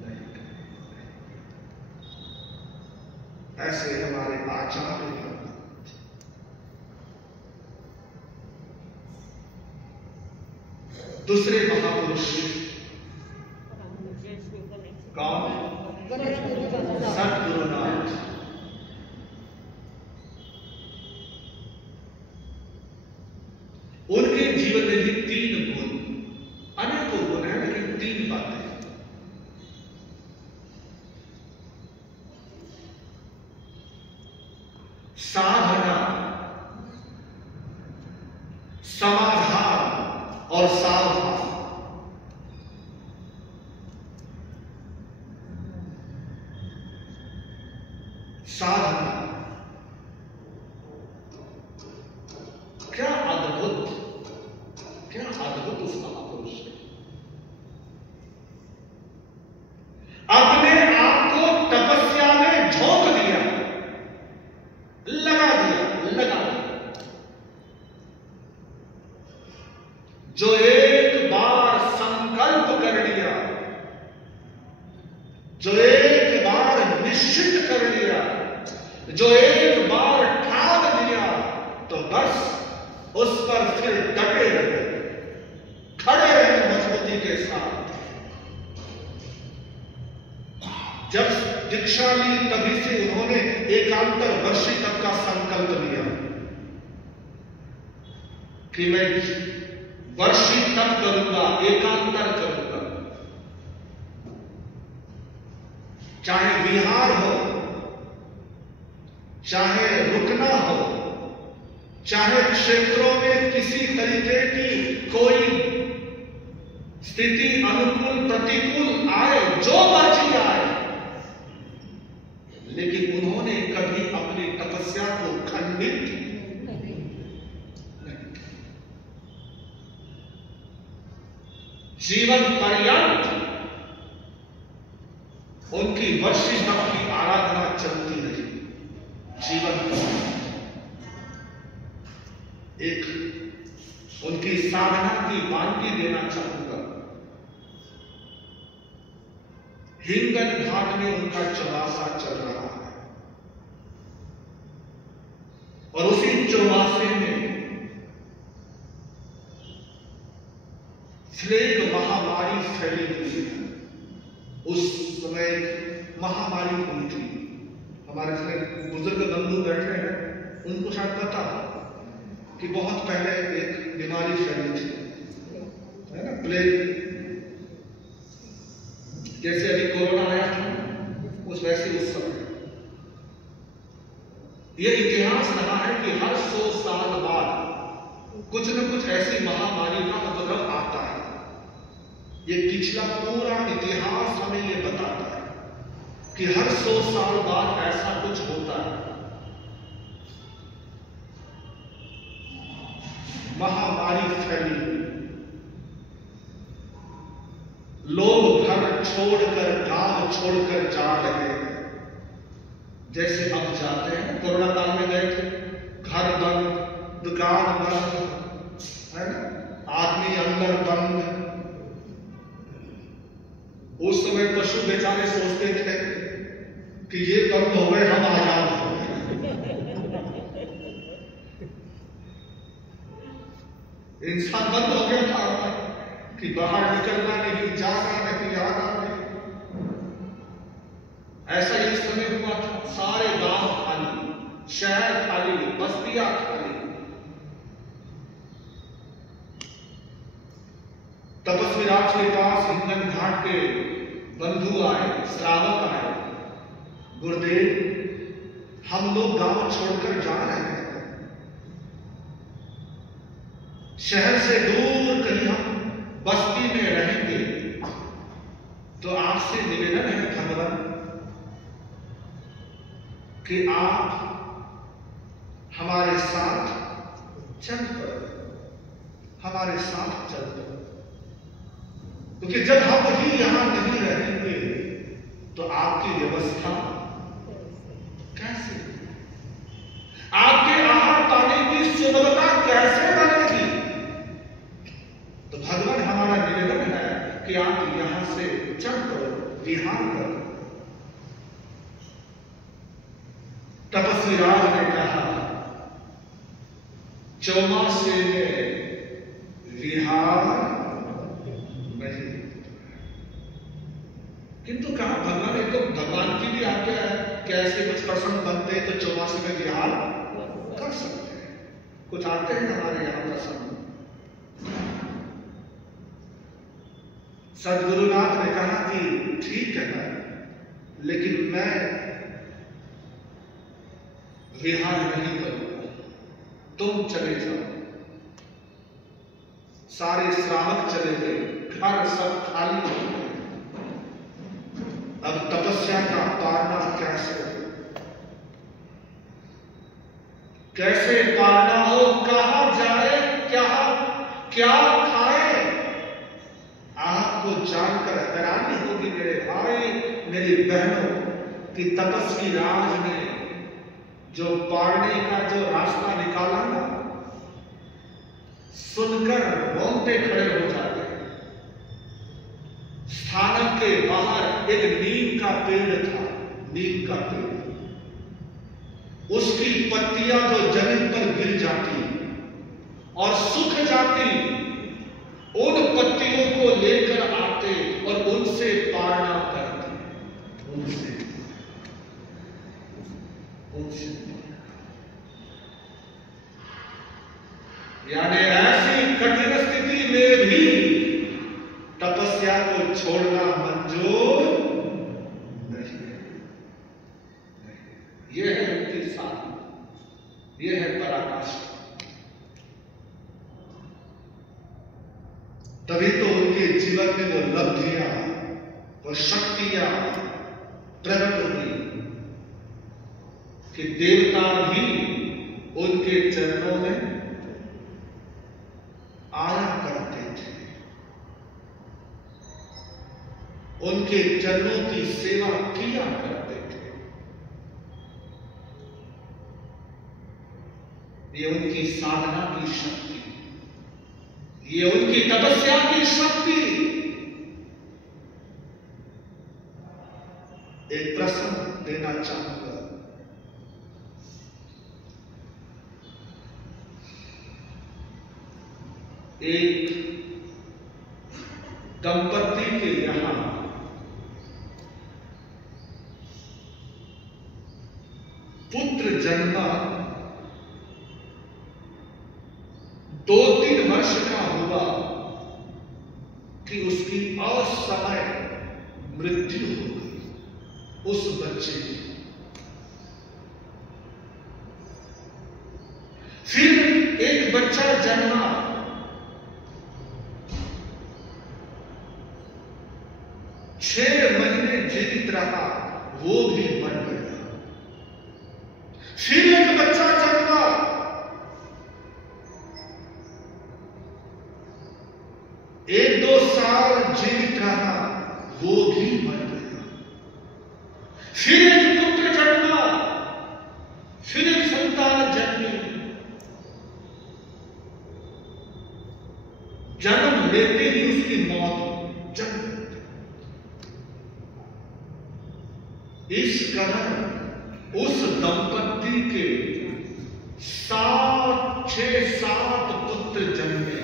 नहीं कही। ऐसे हमारे आचार्य हैं। दूसरे महापुरुष कौन? सद्गुरुनाथ। उनके जीवन में भी 3 गुण, अनेकों गुण है लेकिन 3 बातें। साधना, समाधान और सावधान। साधना, क्या अद्भुत उस महापुरुष ने अपने आप को तपस्या में झोंक दिया, लगा दिया। जो एक बार संकल्प कर लिया, जो एक बार निश्चित कर लिया, जो एक बार ठान लिया, तो बस उस पर फिर डटे रहे, खड़े रहे मजबूती के साथ। जब दीक्षा ली तभी से उन्होंने एकांतर वर्षी तक का संकल्प लिया कि मैं वर्षी तक करूंगा, एकांतर करूंगा। चाहे विहार हो, चाहे रुकना हो, चाहे क्षेत्रों में किसी तरीके की कोई स्थिति अनुकूल प्रतिकूल आए, जो मर्जी आए, लेकिन उन्होंने कभी अपनी तपस्या को खंडित नहीं। जीवन पर्यंत उनकी वर्षी तप की आराधना चलती रही। जीवन एक उनकी साधना की वानगी देना चाहूंगा। हिंगन घाट में उनका चौरासा चल रहा है और उसी चौरासे में प्लेग महामारी फैली हुई है। उस समय महामारी हुई थी। हमारे इसमें बुजुर्ग बंधु बैठे हैं, उनको शायद पता कि बहुत पहले एक बीमारी फैली थी, है ना, प्लेग। जैसे अभी कोरोना आया था, उस वैसे उस समय यह इतिहास रहा है कि हर 100 साल बाद कुछ न कुछ ऐसी महामारी का उपद्रव आता है। ये पिछला पूरा इतिहास हमें ये बताता है कि हर 100 साल बाद ऐसा कुछ होता है। महामारी फैली, लोग घर छोड़कर, गांव छोड़कर जा रहे हैं। जैसे अब जाते हैं, कोरोना काल में गए थे, घर बंद, दुकान बंद, है ना, आदमी अंदर बंद। उस समय पशु बेचारे सोचते थे कि ये बंद हो गए, हम आजाद हो गए। इंसान बंद हो गया था कि बाहर निकलना नहीं, जाना नहीं, आना नहीं। ऐसा ही समय हुआ था। सारे गांव खाली, शहर खाली, बस्तियां खाली। तपस्वी राज के पास हिंगन घाट के बंधु आए, श्रावक आए। गुरुदेव, हम लोग गांव छोड़कर जा रहे हैं, शहर से दूर कहीं हम बस्ती में रहेंगे, तो आपसे निवेदन है भगवान कि आप हमारे साथ चल पड़ो, हमारे साथ चल पड़ो। क्योंकि जब हम ही यहां नहीं रहेंगे तो आपकी व्यवस्था कैसे, आपके आहार पानी की सुलभता कैसे बनेगी? तो भगवान, हमारा निवेदन है कि आप यहां से चल करो, विहार करो। तपस्वी राज ने कहा, चौमासे में विहार नहीं। किंतु कहा भगवान, एक तो भगवान की भी आज्ञा है, कैसे कुछ प्रसन्न बनते तो चौमासे में विहार कर सकते हैं। कुछ आते हैं हमारे यहां प्रसन्न। सदगुरुनाथ ने कहा कि ठीक है, लेकिन मैं विहार नहीं करूंगा, तुम चले जाओ। सारे श्रावक चले गए, घर सब खाली हो गए। अब तपस्या का पालना कैसे पालना हो, कहां जाए, क्या खाए? आपको जानकर हैरानी होगी मेरे भाई, मेरी बहनों, कि तपस्वी राज ने जो पालने का जो रास्ता निकाला ना, सुनकर रोंगटे खड़े हो जाते हैं। स्थानक के बाहर एक नीम का पेड़ था, नीम का पेड़। उसकी पत्तियां जो जमीन पर गिर जाती और सूख जाती, उन पत्तियों को लेकर आते और उनसे पालना करते। उनसे यानी ऐसी कठिन स्थिति में भी तपस्या को छोड़ना मंजूर नहीं है। यह है उनकी साधना, यह है पराकाष्ठा। तभी तो उनके जीवन में वो लब्धियां, वो शक्तियां प्रकट हुई कि देवता भी उनके चरणों में आया करते थे, उनके चरणों की सेवा किया करते थे। ये उनकी साधना की शक्ति, ये उनकी तपस्या की शक्ति। एक प्रसंग देना चाहूंगा। एक दंपति के यहां पुत्र जन्मा 2-3 वर्ष का हुआ कि उसकी असमय मृत्यु हो गई उस बच्चे की। फिर एक बच्चा जन्मा, जीवित रहा, वो भी मर गया। फिर एक बच्चा जन्मा, 1-2 साल जीवित रहा, वो भी मर गया। फिर एक पुत्र जन्मा, फिर एक संतान जन्मी। जन्म लेते ही उसकी मौत, जन्म। इस कारण उस दंपत्ति के 6-7 पुत्र जन्मे।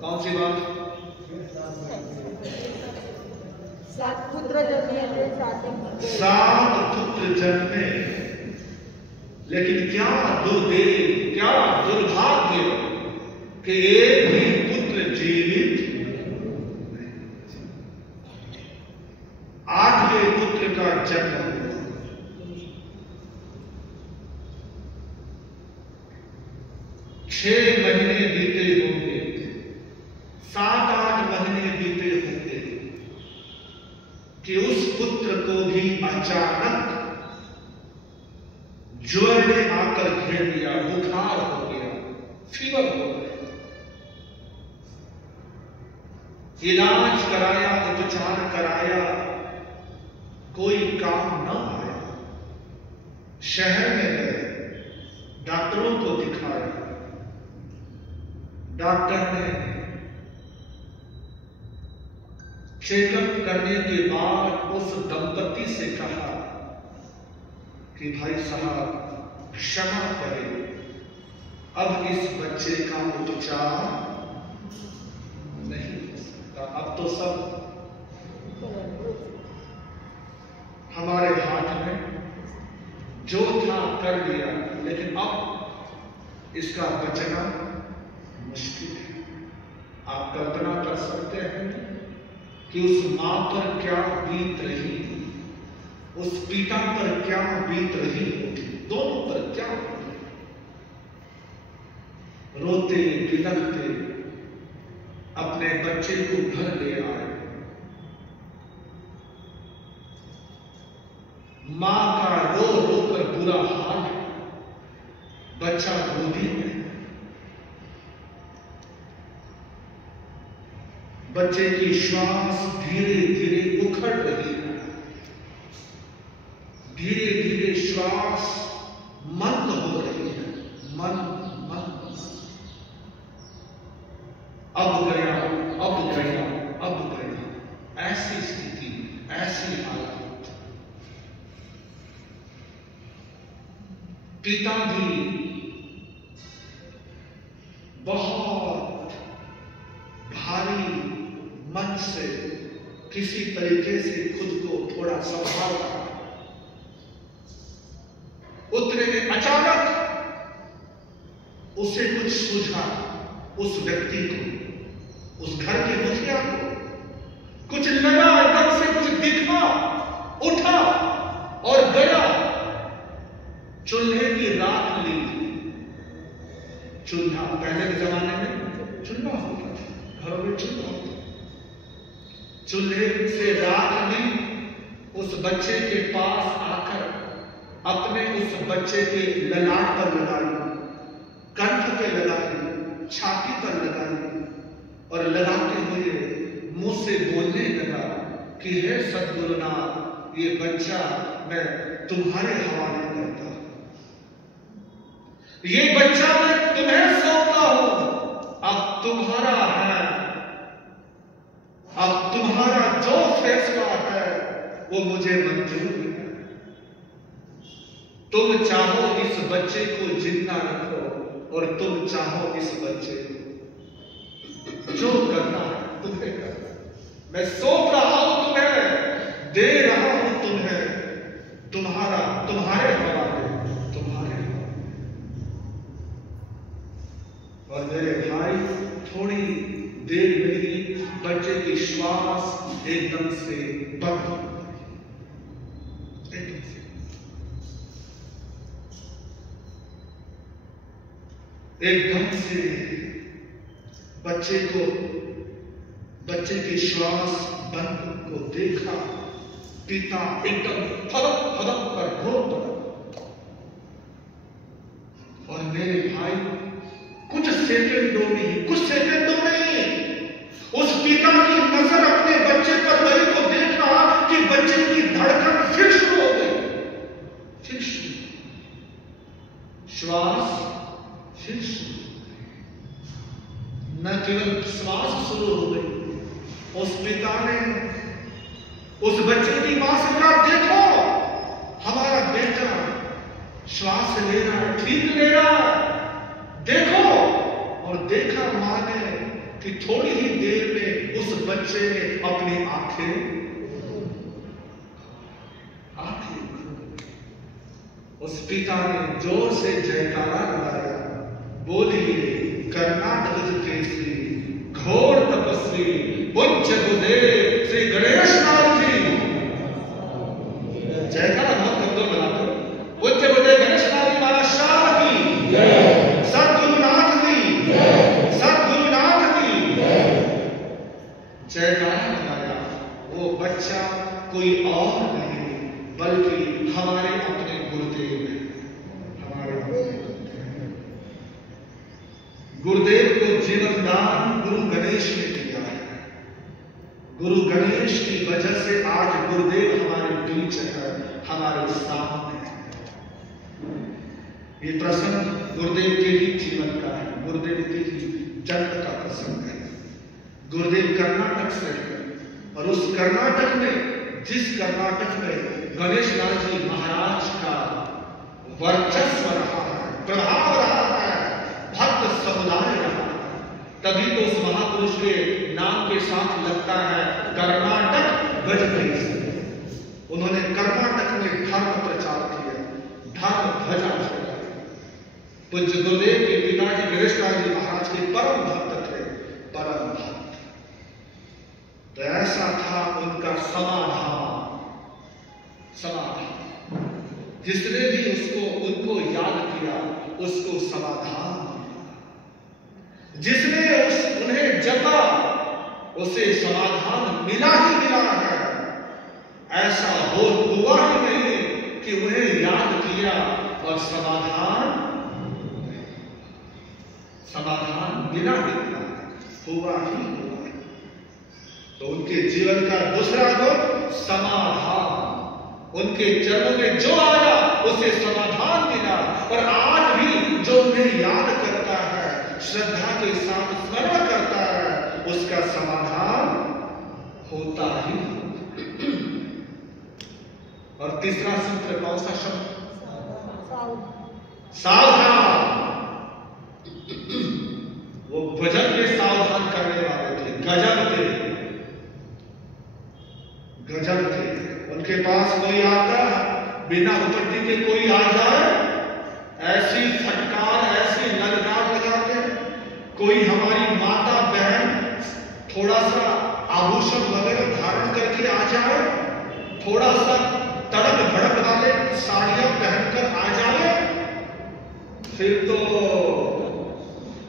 कौन सी बात? 7 पुत्र जन्मे थे, 7 पुत्र जन्मे, लेकिन क्या दुर्देव, क्या दुर्भाग्य कि एक भी पुत्र जीवित नहीं। 8वें पुत्र का जन्म हुआ। 6 महीने बीते होंगे, 7-8 महीने बीते होंगे कि उस पुत्र को भी अचानक ज्वर ने आकर घेर लिया, बुखार हो गया, फीवर हो गया। इलाज कराया, उपचार कराया, कोई काम न आया। शहर में गए, डॉक्टरों को दिखाया। डॉक्टर ने चेकअप करने के बाद उस दंपति से कहा कि भाई साहब क्षमा करें, अब इस बच्चे का उपचार नहीं हो सकता। अब तो सब हमारे हाथ में, जो था कर लिया, लेकिन अब इसका बचना मुश्किल है। आप कल्पना कर सकते हैं कि उस मां पर क्या बीत रही, उस पिता पर क्या बीत रही होगी, दोनों पर क्या होगी। रोते बिलखते अपने बच्चे को घर ले आए। मां का रो रो कर बुरा हाल है, बच्चा गोदी में, बच्चे की श्वास धीरे धीरे उखड़ रही है, धीरे धीरे श्वास मंद हो रही है, मंद। अब गया, अब गया, अब गया, ऐसी स्थिति, ऐसी हालत। पिता भी बहुत भारी मन से किसी तरीके से खुद को थोड़ा संभाल रहा। उतने में अचानक उसे कुछ सूझा, उस व्यक्ति को, उस घर के मुखिया को कुछ लगा, एकदम से कुछ दिखा, उठा और गया, चूल्हे की राख ली। चूल्हा पहले के जमाने में चूल्हा होता था, घरों में चूल्हा होता, चूल्हे से राख ली, उस बच्चे के पास आकर अपने उस बच्चे के ललाट पर लगाई, कंठ पे लगाई, छाती पर लगाई और लगाते हुए मुंह से बोलने लगा कि हे सद्गुरुनाथ, ये बच्चा मैं तुम्हारे हवाले करता हूं, ये बच्चा मैं तुम्हें सौंपता हूं, अब तुम्हारा है, अब तुम्हारा जो फैसला है वो मुझे मंजूर है। तुम चाहो इस बच्चे को जिंदा रखो और तुम चाहो इस बच्चे को, जो करना है तुम्हें करना। मैं सौंप रहा हूं तुम्हें, दे रहा हूं तुम्हें, तुम्हारा, तुम्हारे हवाले, तुम्हारे हवाले। और मेरे भाई, थोड़ी देर में ही बच्चे की श्वास एकदम से एकदम से बच्चे के श्वास बंद को देखा। पिता एकदम फदक फदक कर रो पड़ा। और मेरे भाई कुछ सेकंडों में ही उस पिता की नजर अपने बच्चे पर गई तो देखा कि बच्चे की धड़कन फिर शुरू हो गई। फिर श्वास फिर शुरू। न केवल श्वास शुरू हो गई, उस पिता ने उस बच्चे की मां से कहा, देखो हमारा बेटा श्वास ले रहा है, ठीक ले रहा है, देखो। और देखा मां ने कि थोड़ी ही देर में उस बच्चे ने अपनी आंखें उस पिता ने जोर से जयकारा लगाया, बोलिए कर्नाटक केसरी घोर तपस्वी पूज्य गुरुदेव श्री गणेश लाल जी। जयकारा बहुत कमजोर बनाते। पूज्य गुरुदेव गणेश लाल जी महाराज शाह की, सद्गुरुनाथ की, सद्गुरुनाथ की जयकारा लगाया। वो बच्चा कोई और नहीं बल्कि हमारे अपने गुरुदेव है। गुरुदेव को जीवन दान गुरु गणेश ने दिया है। गुरु गणेश की वजह से आज गुरुदेव हमारे बीच है, हमारे सामने है। ये प्रसंग गुरुदेव के ही जीवन का है, गुरुदेव के ही जन्म का प्रसंग है। गुरुदेव कर्नाटक से है और उस कर्नाटक में, जिस कर्नाटक में गणेश लाल जी महाराज का वर्चस्व रहा है, प्रभाव रहा है, भक्त समुदाय रहा है, तभी तो उस महापुरुष के नाम के साथ लगता है कर्नाटक गजकेश। उन्होंने कर्नाटक में धर्म प्रचार किया, धर्म ध्वजा फहराई। पूज्य गुरुदेव के पिताजी गणेश लाल जी महाराज के परम भक्त थे, परम भक्त। तो ऐसा था उनका समाधान। जिसने भी उनको याद किया उसको समाधान मिला। जिसने उन्हें जपा उसे समाधान मिला ही मिला है। ऐसा हुआ ही नहीं कि उन्हें याद किया और समाधान मिला ही मिला, हुआ ही हुआ। तो उनके जीवन का दूसरा गुण समाधान। उनके चरणों में जो आया उसे समाधान मिला। और आज भी जो उन्हें याद करता है, श्रद्धा के साथ स्मरण करता है, उसका समाधान होता ही। और तीसरा सूत्र कौन सा शब्द? सावधान। वो गजब के सावधान करने वाले थे, गजब के। उनके पास कोई आता बिना उपट्टी के, कोई आ जाए ऐसी फटकार, ऐसी ललकार लगाते। कोई हमारी माता बहन थोड़ा सा आभूषण वगैरह धारण करके आ जाए, थोड़ा सा तड़क भड़क वाले साड़ियां पहनकर आ जाए, फिर तो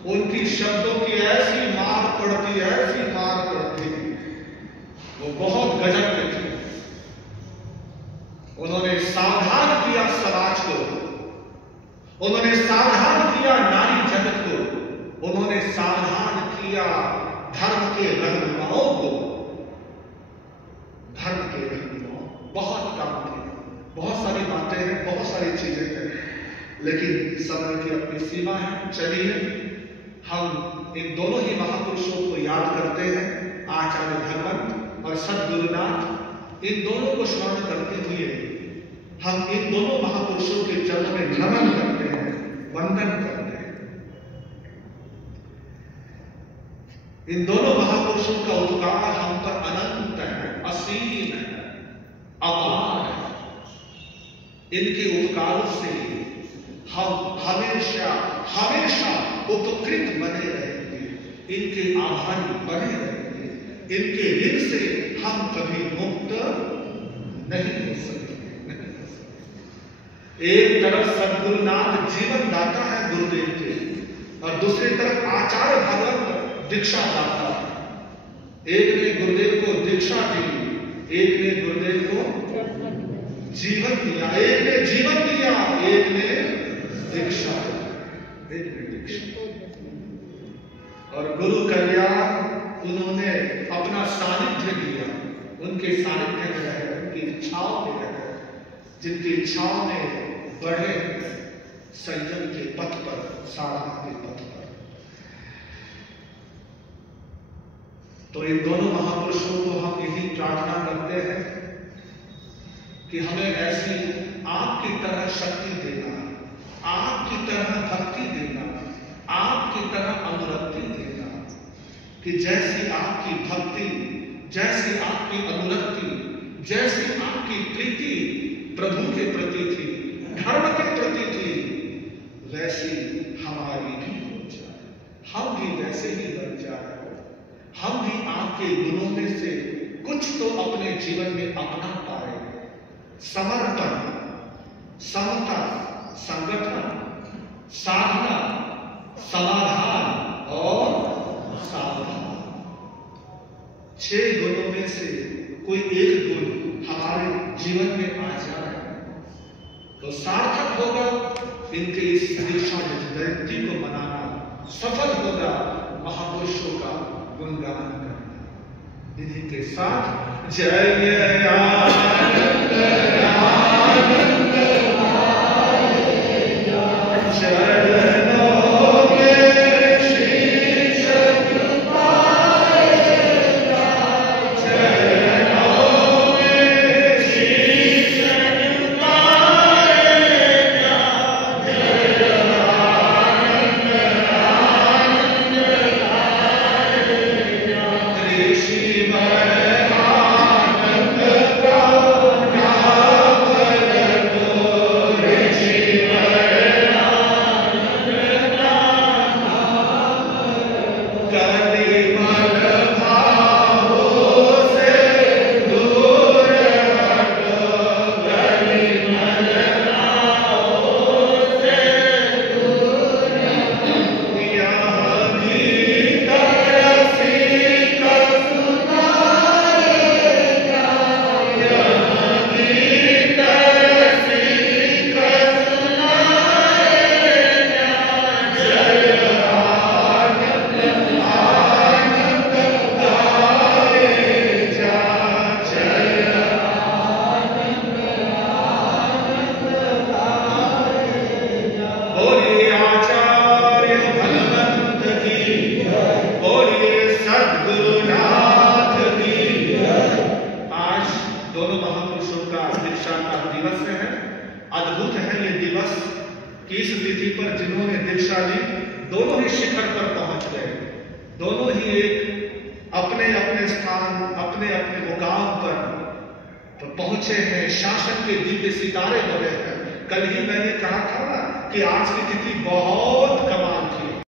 उनकी शब्दों की ऐसी मार पड़ती। वो बहुत गजब के थे। उन्होंने सावधान किया समाज को, उन्होंने सावधान किया नारी जगत को, उन्होंने सावधान किया धर्म के रहनुमाओं को। बहुत काम थे, बहुत सारी बातें हैं, बहुत सारी चीजें हैं, लेकिन समय की अपनी सीमा है। चलिए हम इन दोनों ही महापुरुषों को याद करते हैं, आचार्य धर्मंत और सद्गुरुनाथ। इन दोनों को स्मरण करते हुए हम इन दोनों महापुरुषों के चरणों में नमन करते हैं, वंदन करते हैं। इन दोनों महापुरुषों का उपकार हम पर अनंत है, असीम है, अपार है। इनके उपकारों से हम हमेशा उपकृत बने रहेंगे, इनके आभारी बने रहेंगे। इनके ऋण से हम कभी मुक्त नहीं हो सकते। एक तरफ सद्गुरुनाथ जीवन दाता है गुरुदेव के, और दूसरी तरफ आचार्य भगवत दीक्षा दाता। एक ने गुरुदेव को दीक्षा दी, एक ने गुरुदेव को जीवन दिया, एक ने जीवन दिया, एक ने दीक्षा दी, एक ने दीक्षा। और गुरु कल्याण उन्होंने अपना सानिध्य दिया, उनके सानिध्य में रहे, उनकी इच्छाओं में रहे, जिनकी इच्छाओं में बढ़े संयम के पथ पर, साधना के पथ पर। तो इन दोनों महापुरुषों को हम यही प्रार्थना करते हैं कि हमें ऐसी आपकी तरह शक्ति देना, आपकी तरह भक्ति देना, आपकी तरह अनुरक्ति देना, कि जैसी आपकी भक्ति, जैसी आपकी अनुरक्ति, जैसी आपकी प्रीति प्रभु के प्रति थी, धर्म के प्रति थी, वैसी हमारी भी हो जाए, हम भी वैसे ही बन जाए, हम भी आपके गुणों में से कुछ तो अपने जीवन में अपना पाए। समर्पण, समता, संगठन, साधना, समाधान और सावधान, 6 गुणों में से कोई एक गुण हमारे जीवन में आ जाए तो सार्थक होगा इनके इस दीक्षा जयंती को मनाना, सफल होगा महापुरुषों का गुणगान करना। इन्हीं के साथ जय आनंद आनंद चरणों में शीश झुकाएगा, चरणों में शीश झुकाएगा, जय आनंद आनंद गाएगा, ऋषि मन आनंद का नाम रटो, ऋषि मन आनंद का नाम रटो, कलिमल भावों से दूर हटो, कलिमल भावों से दूर हटो, यह गीत रसिक सुनाएगा, यह गीत रसिक सुनाएगा, जय आनंद आनंद गाए जा, जय आनंद आनंद गाए जा। बोलिए आचार्य भगवंत की, बोलिए सद्गुरुनाथ की। आज दोनों महापुरुषों का दीक्षा का दिवस है। अद्भुत है ये दिवस कि इस तिथि पर जिन्होंने दीक्षा ली दोनों ही शिखर पर पहुंच गए, दोनों ही एक अपने अपने स्थान, अपने अपने मुकाम पर पहुंचे हैं, शासन के दिव्य सितारे बने हैं। कल ही मैंने कहा था ना कि आज की तिथि बहुत कमाल